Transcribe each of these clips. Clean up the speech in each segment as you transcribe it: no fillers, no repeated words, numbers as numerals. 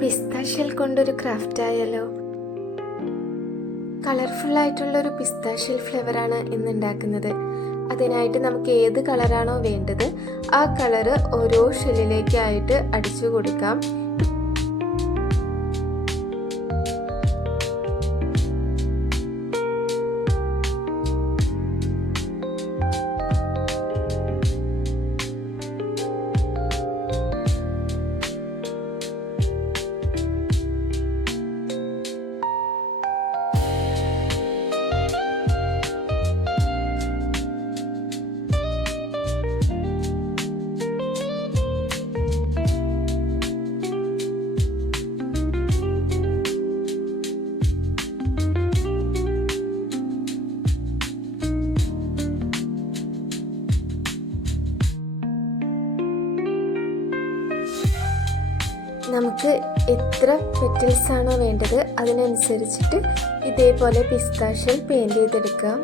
പിസ്ത shell കൊണ്ടൊരു craft ആയാലോ? കളർഫുള്ളായിട്ടുള്ളൊരു പിസ്ത shell ഫ്ലേവറാണ് ഇന്ന് ഉണ്ടാക്കുന്നത്. അതിനായിട്ട് നമുക്ക് ഏത് കളറാണോ വേണ്ടത് ആ കളറ് ഓരോ ഷെല്ലിലേക്കായിട്ട് അടിച്ചു കൊടുക്കാം. നമുക്ക് എത്ര പെറ്റൽസ് ആണോ വേണ്ടത് അതിനനുസരിച്ചിട്ട് ഇതേപോലെ പിസ്ത ഷെൽ പെയിൻറ് ചെയ്തെടുക്കാം.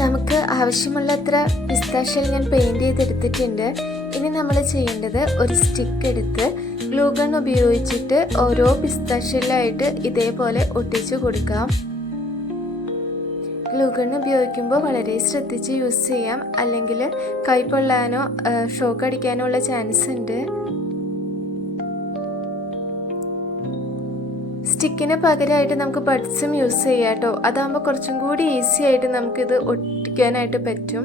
നമുക്ക് ആവശ്യമുള്ളത്ര പിസ്ത ഷെൽ ഞാൻ പെയിൻറ് ചെയ്തെടുത്തിട്ടുണ്ട്. ഇനി നമ്മൾ ചെയ്യേണ്ടത് ഒരു സ്റ്റിക്ക് എടുത്ത് ഗ്ലൂ ഗൺ ഉപയോഗിച്ചിട്ട് ഓരോ പിസ്ത ഷെല്ലായിട്ട് ഇതേപോലെ ഒട്ടിച്ചു കൊടുക്കാം. ഗ്ലൂ ഗൺ ഉപയോഗിക്കുമ്പോൾ വളരെ ശ്രദ്ധിച്ച് യൂസ് ചെയ്യാം, അല്ലെങ്കിൽ കൈ പൊള്ളാനോ ഷോക്ക് അടിക്കാനോ ഉള്ള ചാൻസ് ഉണ്ട്. സ്റ്റിക്കിന് പകരമായിട്ട് നമുക്ക് ബഡ്സും യൂസ് ചെയ്യാം കേട്ടോ. അതാകുമ്പോൾ കുറച്ചും കൂടി ഈസി ആയിട്ട് നമുക്കിത് ഒട്ടിക്കാനായിട്ട് പറ്റും.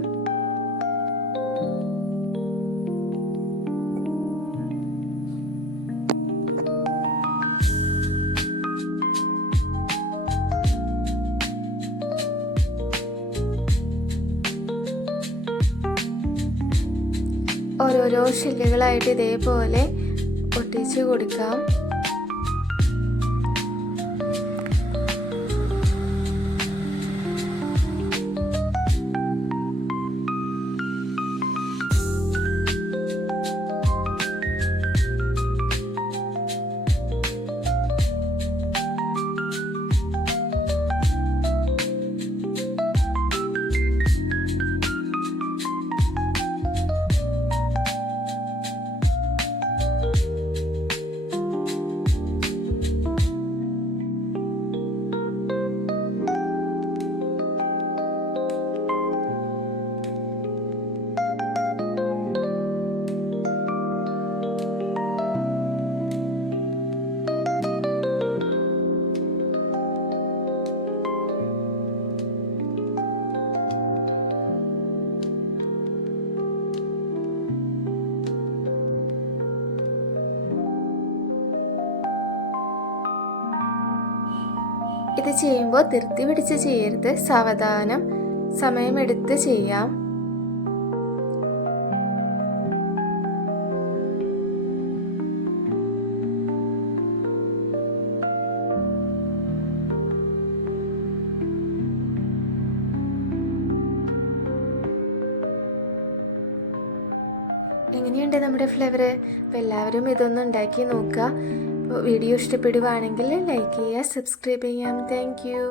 ഓരോരോ ഷെല്ലുകളായിട്ട് ഇതേപോലെ ഒട്ടിച്ചു കൊടുക്കാം. ഇത് ചെയ്യുമ്പോൾ ധൃതി പിടിച്ച് ചെയ്യരുത്, സാവധാനം സമയമെടുത്ത് ചെയ്യാം. എങ്ങനെയുണ്ട് നമ്മുടെ ഫ്ലേവർ? അപ്പോൾ എല്ലാവരും ഇതൊന്ന് ഉണ്ടാക്കി നോക്കുക. വീഡിയോ ഇഷ്ടപ്പെടുവാണെങ്കിൽ ലൈക്ക് ചെയ്യുക, സബ്സ്ക്രൈബ് ചെയ്യാം. Thank you.